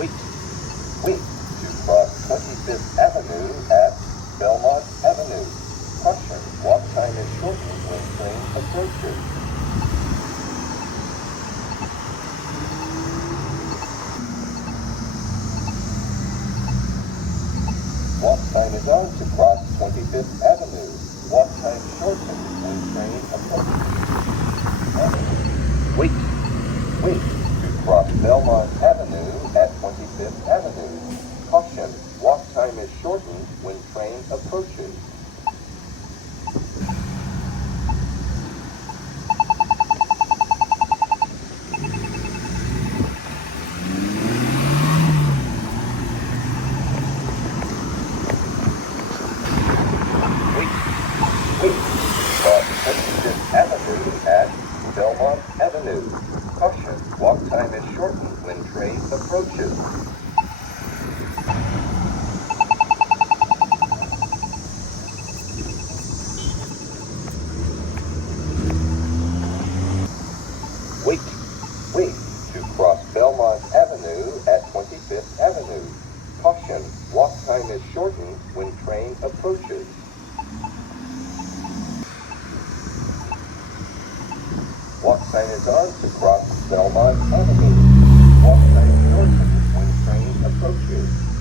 Wait. Wait to cross 25th Avenue at Belmont Avenue. Caution, walk time is shortened when train approaches. Walk sign is on to cross 25th Avenue. Walk time shortened when train approaches. Wait. Wait to cross Belmont Avenue at 25th Avenue. Caution, walk time is shortened when train approaches. Wait, cross 25th Avenue at Belmont Avenue. Caution, walk time is shortened when train approaches. Wait to cross Belmont Avenue at 25th Avenue. Caution, walk time is shortened when train approaches. Walk sign is on to cross Belmont Avenue. Walk time shortened when train approaches.